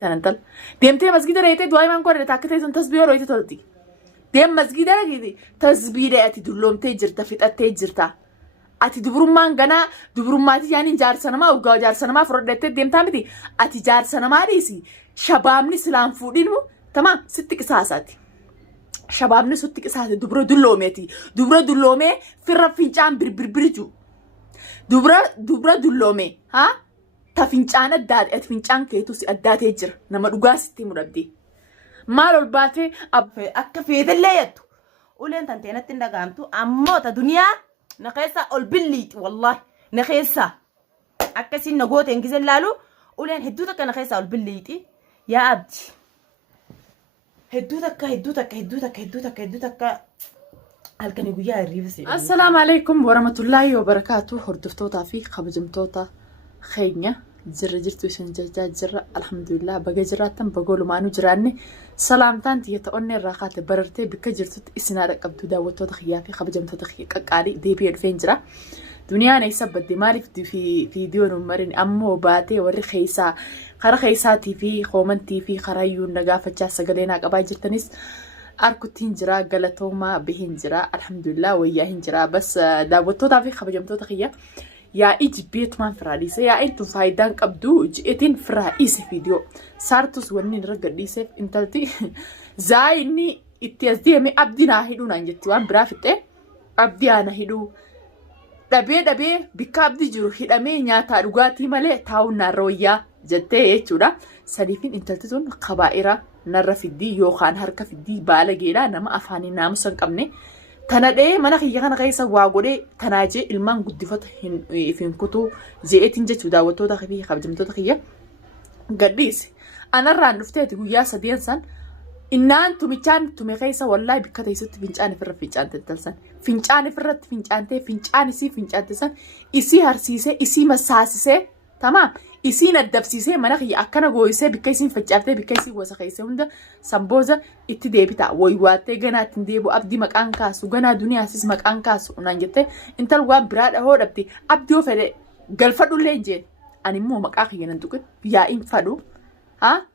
تنتل ديمتي مسجد ريتي دواي ما نقول تاكتي سن تسبيح رويتي تولتي ديم مسجد ريتي تسبيح أتي دلومتي جرتا فتأتي جرتا أتي دبرمان جنا دبرماتي يعني جار سنما وجا جار سنما فردتي ديم تامتي أتي جار سنما ريسي شبابني سلام فودينو تمام ستك ساساتي شبابني ستك ساساتي دبرو دلومتي دبرو دلومي في رفيجان بربربرجو دبرو دلومي ها تفنجان الداد اتفنجان كيتوسي الداد يجر نما دوغاستي مربدي مالو الباتي أكفيد اللي يتو ولين تنتين تندقامتو أموت الدنيا نخيسا البليت والله نخيسا أكسي نقوت إنكيز اللالو ولين هدوتك نخيسا البليتي يا أبدي هدوتك هل كان يقول يا الريفسي السلام عليكم ورحمة الله وبركاته هردفتوتا في خبجمتوتا خينيا جرجرتو شنجاجا جرا الحمد لله بقى جراتن بقولوا ما نجراني سلامتان تيتوني الراخات بررتي بك جرتو اسناد قبدو داوتو تخيافي خبجمتو تخيق قالي دي بي الفنجرا دنيا نيسب دماري في فيديو نمرين امو باتي وري خيسا خرا خيساتي في خومنتي في خرايو نغافچا سغلينا قبا جرتنيس أركضين جرا قلتهما بهن جرا الحمد لله وياهن جرا بس داوتو تافي خبجمتو تخيا يا إيج بيت من فراديسة يا إنتو فايدان قبدو جئتين فرائيس فيديو سارتوس ونين رجع ديسة إنتلتي زايني إتيازدي مي أبدي ناهيدو نانجتوان برافته أبدي أنا هيدو دبي بكابدي جرو هيدامي نياتا رغاتي مالي تاو نارويا جتة يجورا سليفين إنتلتون قبائرة نرى في الدي يوخان هركا في الدي بالغيرا نما أفاني نامسن قبني تنادي ما نخيّ أنا غيسا واقولي تناجي المان قدفت في كتو زيتين جت وداوتو دخبي خبجمتو دخية قديس أنا ران نفتيت ويا سدينسان إن أنتم مكان تمي غيسا والله بكذا يسوت فينجان في الرفيجان تنتلسان فينجان في الرد فينجان سي فينجان تسان إسي هرسيسة إسي مساسسة تمام إسين الدبسيسة مناخي أكنا جويسة بكيسين فجأته بكيسين وسخيسة وندا سامبوزا إتدي بتاع ويواتة جنا تنديبو أبدي مكان كاسو جنا دنيا أساس مكان كاسو ونانجته أنت الواب براد هو ربتي أبديو فده قلفدو لينجي أنا مو مكاخي ينتوك يا إن فدو ها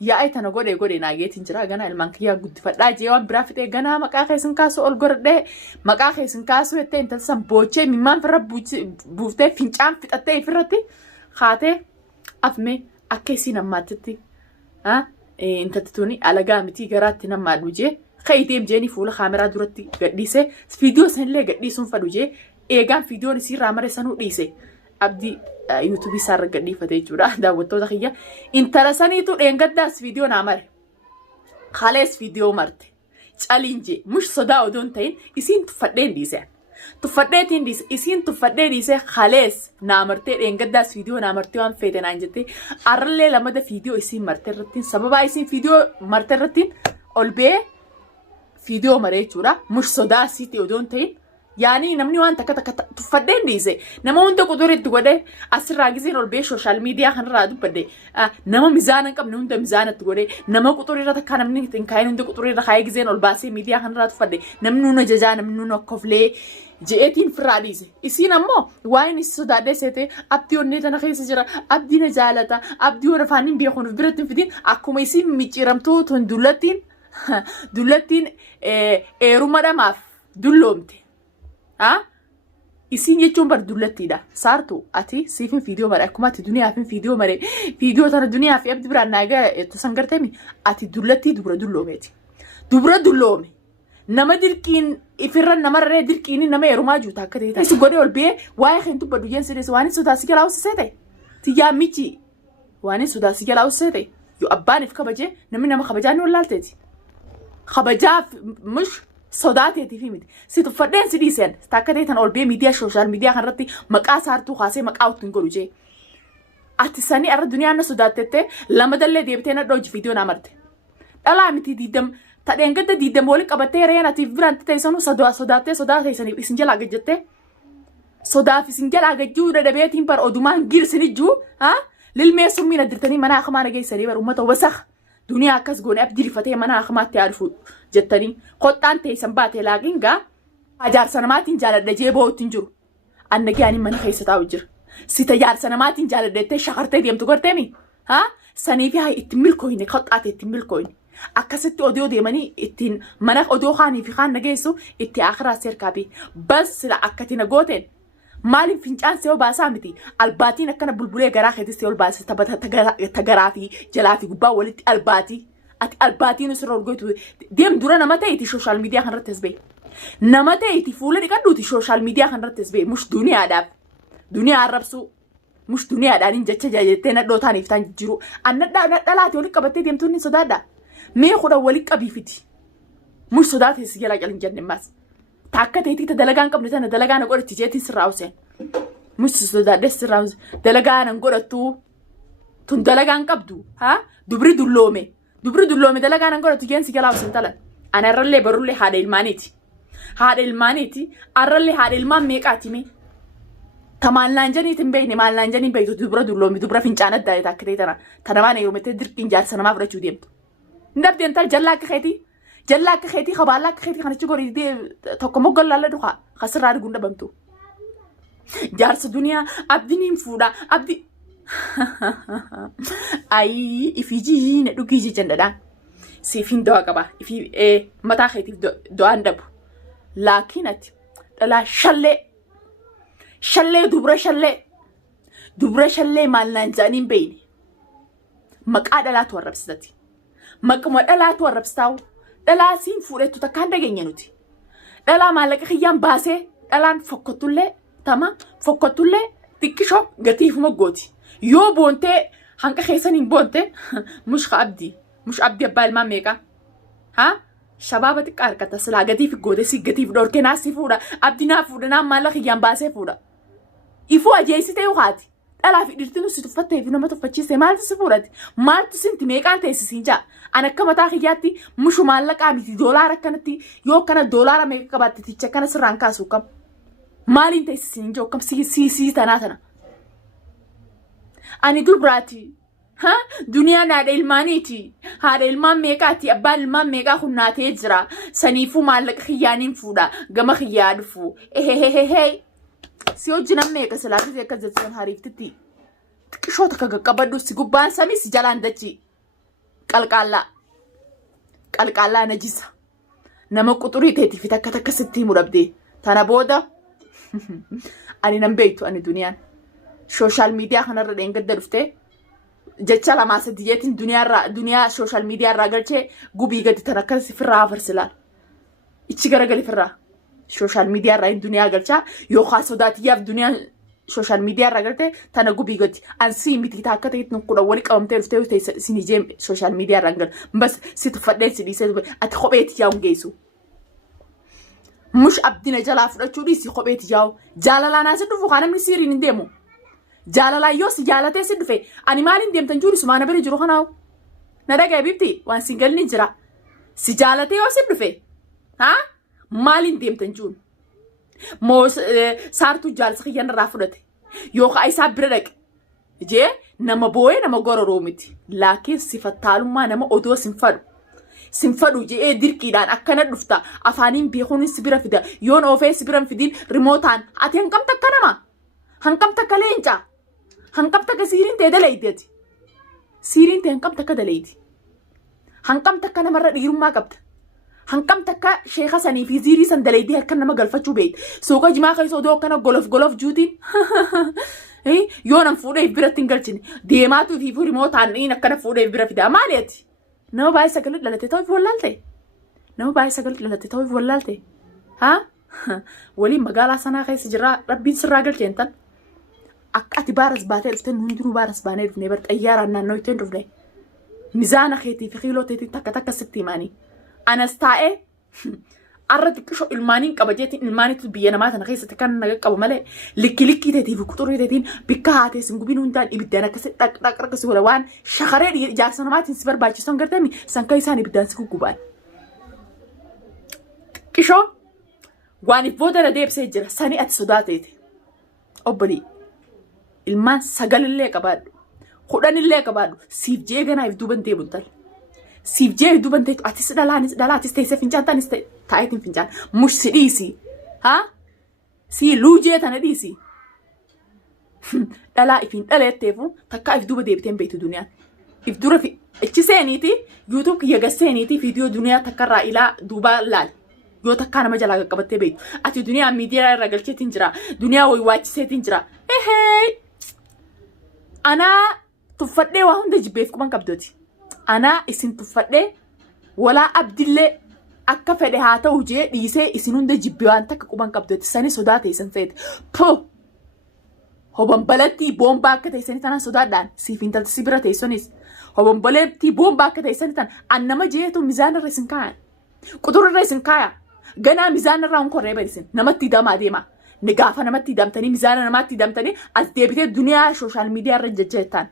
يا أي تناقودي ناجيتين جرا جنا المانكيا قد فدا جيوان برافته جنا مكاخي سنكاسو الجرده مكاخي سنكاسو يتة أنت سامبوچه ممان فرب بوفته فينجان فتأتة فرتي خاطر أفمي أكيسي نماتتي ها أنت تتوني على جامتي جرات نماد وجه خيديم جاني فول خامرة دورتي قديسة فيديو سن لي قديسون فدوجه إيجان فيديو نسير رامر سنو ديسة أبدي يوتيوب سار قدي فتيجورا داوتو دخيا إنترساني تو إنقداس فيديو نامر خلاص فيديو مرت challenge مش صدا ودون تين يسين تفدين ديسة تفديتين ديس إسين تفدي ديسة خلاص نامرتي إنقداس فيديو نامرتي وان فيدين عنجتي أرلي لما ده فيديو إسين مرترتين سبب إسين فيديو مرترتين أولبي فيديو مريتورا مش صدا سيتي ودون تين يعني نمني وان تكا تفدين ديسة نما وانت قدرة تقولي أسر راجزين أولبي سوشال ميديا خن رادو بدي نما ميزانا كم نونت ميزانا تقولي نما قدرة تكا نمني تنكاين وانت قدرة خايجزين أولباسي ميديا خن رادو بدي نمنو نجزان نمنو كفلي جئتين فراديسة إسين أمو وين السوداء سيتي أبديو نيتا خيس جرا أبدي نجالتا أبديو رفانين بيخون في برتين في دين أكو يسين ميجرمتو تون دولتين روما ماف دولومتي ها إسين يجون بر دولتي دا صارتو أتي سيفين فيديو مرة أكو ماتي دنيا فين فيديو مرة فيديو ترى دنيا في أبدي برا ناقة تسنقرتمي أتي دولتي دبرا دولومي نما دركين إفرّن نما رأي دركيني نما يروماجو تاكدي إيش قولي والبيه واي خنتو بدوين سيريس واني سوداسي كلاو سيتي تيا ميتي واني سوداسي كلاو سيتي يو أباني في خبجة نما خبجاني ولا لتيتي خبجا مش صداتي تي ميدي سيتو فدين سيديسين تاكدي تن والبيه ميديا سوشيال ميديا خنرتي مقاس هارتو خاسي مقاو تنقولو جي أتساني أرى الدنيا أنا سوداتي لما دللي ديبتين دوج فيديو نامرتي ألا متي ديدم تادين قد دي مولك أبتة رينا تيفران تيسانو صداتي سني إسنجل عجتة صدا في سنجل عججو ده بيتين بار أدومان غير سنجو ها للميسو مين الدرتني منا أخمان جاي سري بار أمته وسخ دنيا كاس جون أبدي رفتي منا أخمات تعرفوا جتني قطان تيسان باتي لاجين جا أجار سنماتين جالد دجيبه تنجو أنا جاني من خيسة تاوجر ستجار سنماتين جالد دتة شهرتي ديم تقرتمي ها sanii fi haa ittiin milkooyne qoxxaate ittiin milkooyne akkasitti odoo deemanii ittiin mana odoo haanii fi haan nageessu itti akhiraa seerkaa bi bas sila akkati nagooteen maaliif fincaan see baasaa miti albaatiin akkana bulbulee garaa keetis ol baasee tagaraa fi jalaa fi gubbaa walitti albaatii ati albaatiin usirra urgoitu deem dura nama ta'eeti sooshaal miidiyaa kanarratti as ba'e nama ta'eeti fuula dhiqadhuuti sooshaal miidiyaa kanarratti as ba'e mush duniyaa arrabsuu mush duniyaadhaan jecha jaajettee nadhootaaniif taan jiru dhalaati walitti qabattee deemtuun ni sodaadha mee kudha walitti qabiifiti mush sodaatee si jalaa calin jenne maas takka ta'eeti ta dalagaan qabne tana dalagaan godhatti jeetiin sirraa useen mush sodaadhee sirraa useen dalagaan godhattu tun dalagaan qabdu dubri dulloome dalagaan godhattu jeensi jalaa useen talan ana irrallee barullee haadha ilmaaniiti arrallee haadha ilmaan meeqaati mee Tamaan janiitiin beekne maalaan janiin beektu dubra dulloomi dubra fincaana adda addaa akka ta'e tana waan heerumettee dirqiin jaarsa namaa fudhachuu deemtu. Ndabdee intal jallaa akka keetii qabaallaa akka keetii kanichi godhii tokko moggolaallee dhugaa kasirraa arguun dhabamtu. Jaarsa duniyaa abdiniin fuudha abdi. Ayi ifii jiine dhugii jijandadhaan siifin do'a qaba ifii mataa keetiif do'aan dhabu. Laakiin ati dhalaa shallee dubra shallee maalaan jaaniin beeyne maqaa dhalaatu arrabsitati maquma dhalaatu arrabsitaawu dhalaa siin fuudhettu takkaan dhageenya nuti dhalaa maallaqa kiyyaan baasee dhalaan fokkotullee xiqqishoo gatiifuma gooti yoo boontee hanqa keessaniin boonte mush abdii abbaa ilmaan meeqa shabaaba xiqqaa harkata silaa gatiif goote si gatiif dhorkee naasii fuudha abdii naa fuudha naan maallaqa kiyyaan baasee fuudha. Ifuu ajeessitee uhaati dhalaa fi dhirtiin si tuffattee fi nama tuffachiisee maaltu si fuudhati maaltu sinti meeqaan teessisiin jaa an akka mataa kiyyaatti mushu maallaqaa miti doolaara akkanatti yoo kana doolaara meeqa qabaatte ticha akkana sirraan kaasu kam maaliin teessisiin jaa akkam sii tana ani dubraati duniyaan haadha ilmaaniiti haadha ilmaan meeqaati abbaan ilmaan meeqaa hunnaatee jira saniifuu maallaqa kiyyaaniin fuudha gama kiyyaa dhufu ehehehehee si hojjinan meeqa silaatii akka jechuun hariiftitti xiqqishoota akka qabadhu si gubbaan samis jalaan dachi qalqaallaa najisa nama quxurii teetiif takka sitti mudhabdee tana booda ani nan beektu ani duniyaan sooshaal miidiyaa kanarra dheengadda dhuftee jecha lamaa sadii jeetiin duniyaa sooshaal miidiyaa irraa galchee gubii gadi tan akkas firraa afarsilaal ichi garagali firraa. Sooshaal miidiyaa irraa duniyaa galchaa yookaan sodaatiyyaaf duniyaa sooshaal miidiyaa irraa galte tana gubii gadi ansii miti akka ta'etti nukkudha walii qabamtee dhuftee isin ijee sooshaal miidiyaa irraa galu bas si tuffadhee si dhiisee ati kopheetti yaa'u geessu. Mush abdina jalaa fudhachuu dhiisi kopheetti yaa'u jaalalaan asi dhufu kan namni siiriin hin deemu. Jaalalaan yoo si jaalatee si dhufe ani maaliin deemtan jiru sumaana bira jiru kanaawu na dhaga'e bifti waan si galni jira si jaalatee yoo si dhufe maaliin deemtan jiru moo saartuu jaalsa kiyyan irraa fudhate yookaan isaa bira dhaqe jee nama boo'ee nama gororoo miti laakiin sifattaalummaa nama odoo sinfadhu jee dirqiidhaan akkana dhufta afaaniin beekuun si bira fida yoon oofee si bira fidiin rimootaan ati hanqamta akka nama hanqamta akka leencaa hanqamta akka siiriin ta'e daleeydeeti siiriin ta'e hanqamta akka daleeyti hanqamta akka namarra dhiirummaa qabda. Hanqamta akka sheeka sanii fi ziirii san daleeydii akka nama galfachuu beekti. Suuqa jimaa keessa odoo akkana golof juutiin yoo nan fuudheef biratti hin galchine deemaatu fi rimootaan akkana fuudheef bira fidaa maaliiti? Nama baay'ee sagalee dhalatee ta'uuf wallaalte. Waliin magaalaa sanaa keessa jira rabbiin sirraa galcheen tan akka ati baaras baatee dhuftee hundinuu baaras baanee dhufnee bar xayyaaraan naannoo ittiin dhufne mizaana keetii fi kiiloo teetii takka sitti himaanii. Anas taa'ee arra xiqqishoo ilmaaniin qaba jeetiin ilmaaniitu biyya namaa tana keessatti kan naga qabu malee likkii teetii fi quxurii teetiin bikka haatee sin gubiin hundaan ibiddaan akkasii dhaqsi wala waan shakaree ijaarsa namaatiin si barbaachisan gartanii sanka isaan ibiddaan si guggubaan. Xiqqishoo waaniif booda na deebisee jira sanii ati sodaateeti. Obbolii ilmaan sagalillee qabaadhu 10 qabaadhu siif jeeganaaf duuban deemuun tala. Siif jee duban ta'e atis dhalaatis teessee fincaan tanis taa'eetiin fincaan mush si dhiisi si luujee tana dhiisi dhalaa ifiin dhaleetteefu takkaa if duba deebiteen beektu duniyaan ifdura fi ichi seeniti YouTube kiyya gasseeniti video duniyaa takkarraa ilaa duubaa laal yoo takkaa nama jalaa qabattee beektu ati duniyaa miidiyaa irra galcheetiin jira duniyaa waywaachiseetiin jira anaa tuffadhee waa hunda jibbeef quban qabdooti anaa isin tuffadhee walaa abdillee akka fedhe haa ta'u jee dhiisee isin hunda jibbee waan takka quban qabdooti sani sodaa teessan feete po hobombalatti bombaa akka teessanii tanaan sodaadhaan siif intalti si bira teessonis hobombalatti bombaa akka teessanii tan annama jeetu mizaana irra isin kaayan quxura irra isin kaaya ganaa mizaana irraa hunkorree barisin namatti hidamaa deema ni gaafa namatti hidamtanii mizaana namatti hidamtanii as deebitee duniyaa sooshaal miidiyaa irra jajjeettaan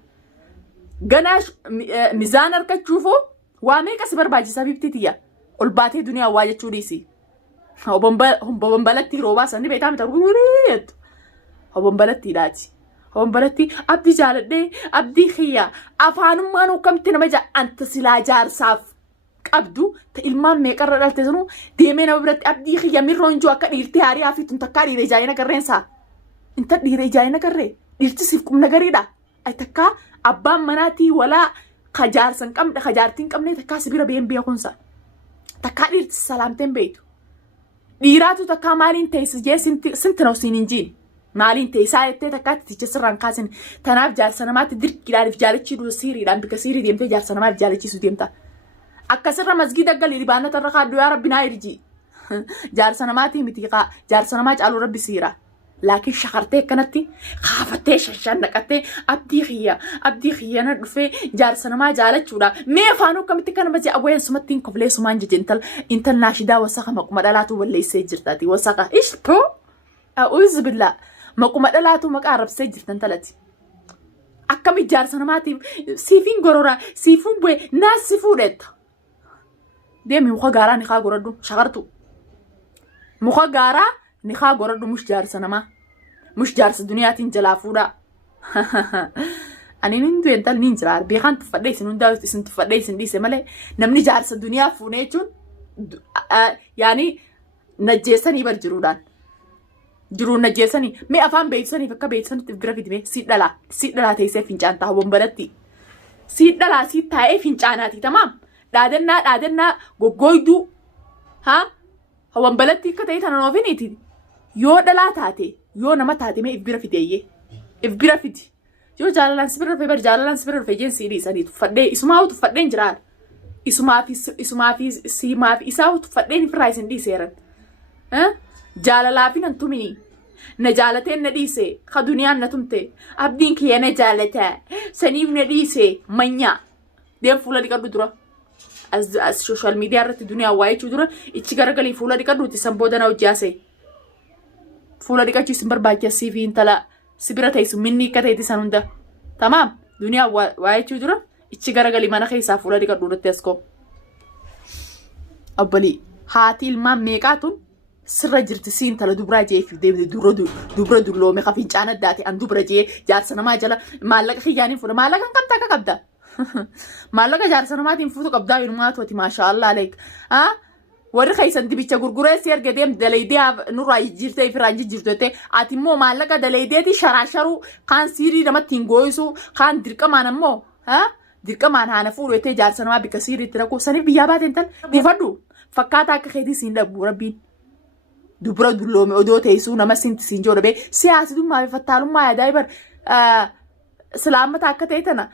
ganaa mizaana argachuufu waa meeqa si barbaachisaa bibtitiyya ol baatee duniyaa waa jechuu dhiisi hobombalatti roobaa sanni beekaa mita ruuriyeettu hobombalatti hidhaati hobombalatti abdii jaaladhee abdii khiyya afaanummaan akkamitti nama anta silaa jaarsaaf qabdu ta ilmaan meeqarra dhalte sunu deemee nama biratti abdii khiyya mirroon joo akka dhiirti haarii haafi tun takkaa dhiiree jaayina garreensaa inta dhiiree jaayina garree dhiirti siif qubna gariidha ay takkaa abbaan manaatii walaa kajaarsan qabne kajaartiin qabne takkaa sibira been beekunsa takkaa dhiirti salaamteen beeytu dhiiraatu takkaa maaliin teessi jee sinti na usiin hin jiin maaliin teessaa jettee takkaa titicha sirraan kaasin tanaaf jaarsa namaatti dirqiidhaaniif jaalachii duu siiriidhaan bika siirii deemtee jaarsa namaaf jaalachiisu deemta akkasirra masgiida galii dhibaanata irra kaaddu yaa rabbi naa irji jaarsa namaatii miti jaarsa namaa caaluu rabbi siira laakiin shakartee akkanatti kaafattee shashaan naqattee abdii khiyya na dhufee jaarsa namaa jaalachuudha mee afaanuu akkamitti kana baje awween sumattiin koflee sumaan jeje intal naashidaa wasaqa maquma dhalaatu walleessee jirtaati wasaqa ishpoo a'uuzu billaa maquma dhalaatu maqaa arrabsee jirtan talati akkami jaarsa namaatiif siifiin gororaa siifuun bu'ee naas si fuudhetta deemi muka gaaraa ni kaa goradhu shakartu muka gaaraa ni kaa goradhu mush jaarsa namaa mush jaarsa duniyaatiin jalaa fuudhaa ani nin du'e intal nin jiraar beekaan tuffadhee isin hundaa isin tuffadhee isin dhiise malee namni jaarsa duniyaa fuunee jechuun yaani najjeessanii bar jiruun najjeessanii mee afaan beeksisaniif akka beeksisanitti bira fidime siit dhalaa teessee fincaan ta'a wombalatti siit dhalaa siit taa'ee fincaanaati tamaam dhaadannaa goggoyduu wombalatti akka ta'e tana noofiniiti yoo dhalaa taate yoo nama taate mee if bira fideeyyee if bira fidi yoo jaalalaan si bira dhufe bar jaalalaan si bira dhufe jeen sii dhiisanii tuffadhee isumaa tuffadheen jiraan isumaafi siimaaf isaa tuffadheen ifirraa isin dhiiseeran jaalalaafin an tumini na jaalateen na dhiise ka duniyaan na tumte abdiin kiyya na jaalataa saniif na dhiise manyaa deem fuula dhiqadhu dura as social media irratti duniyaa waa jechuu dura ichi garagalii fuula dhiqadhuuti san booda na hojjaase fuula dhiqachuu isin barbaachisa siifi intala si bira teessu minni akka ta'eeti san hunda tamaam duniyaa waa jechuu dura ichi garagalii mana keessaa fuula dhiqadhuu irratti askoo obbolii haati ilmaan meeqaatun sirra jirti si intala dubraa jee fi deemte dubra dulloome ka fincaan addaate an dubra jee jaarsa namaa jala maallaqa xiyyaaniin fuudha maallaqa hin qabda akka qabda maallaqa jaarsa namaatiin fuutu qabdaa ilmaatu ati maashaallah aleek warri keessan dibicha gurgureessi erga deemte daleedee nurraa jijjiirtee ifiraan jijjiirtete ati immoo maallaqa daleedeeti sharaasharuu kaan siirii namatti hin gooyisu kaan dirqamaan ammoo dirqamaan haana fuudhete jaarsa namaa bika siiriitti rakuu saniif biyyaa baateen tan buufadhu fakkaataa akka keetii siin dhabu rabbiin dubra dulloome odoo teessuu nama sinti siin joodhabee siyaasidummaa fi fattaalummaa yaadaa bar islaamata akka ta'e tana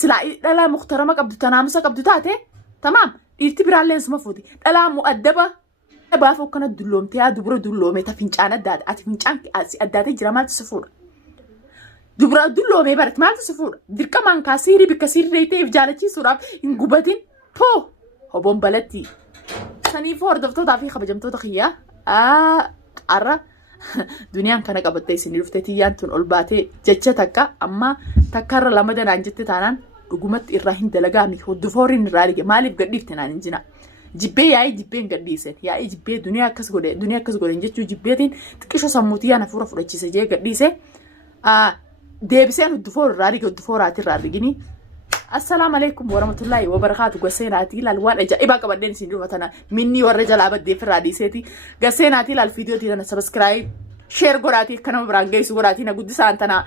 silaa dhalaa mukhtarama qabdu tanaamusa qabdu taate tamaam dhiirti biraalleen suma fuuti dhalaa mu'addaba baaf akkana dulloomte yaa dubra dulloome ta fincaan addaadha ati fincaan addaatee jira maaltu si fuudha dubra dulloome baratti maaltu si fuudha dirqamaan kaa siirii bikka siirii ta'eef jaalachiisuudhaaf hin gubatin poo hoboon balatti saniifuu hordoftootaa fi kabajamtoota kiyyaa arra duniyaan kana qabattee isin dhuftee tiyyaan tun ol baatee jecha takka amma takkarra lama danaan jette taanaan dhugumatti irraa hin dalagaami hoddufooriin irraa lige maaliif gadhiifte naan hin jina jibbee yaa'ii jibbeen gadhiisen yaa'ii jibbee duniyaa akkas godhen jechuu jibbeetiin xiqqisho sammuutiyyaan hafuura fudhachiise jee gadhiise deebiseen hoddufoor irraa lige hoddufooraati irraa rigini السلام عليكم ورحمة الله وبركاته قسيناتي للوان أجائبا قبضين سندوه تنا مني ورجال عبد دي فرادي سيتي قسيناتي للفيديو تينا سبسكرايب شير قراتي كنو برانجيس قراتي نقود سانتنا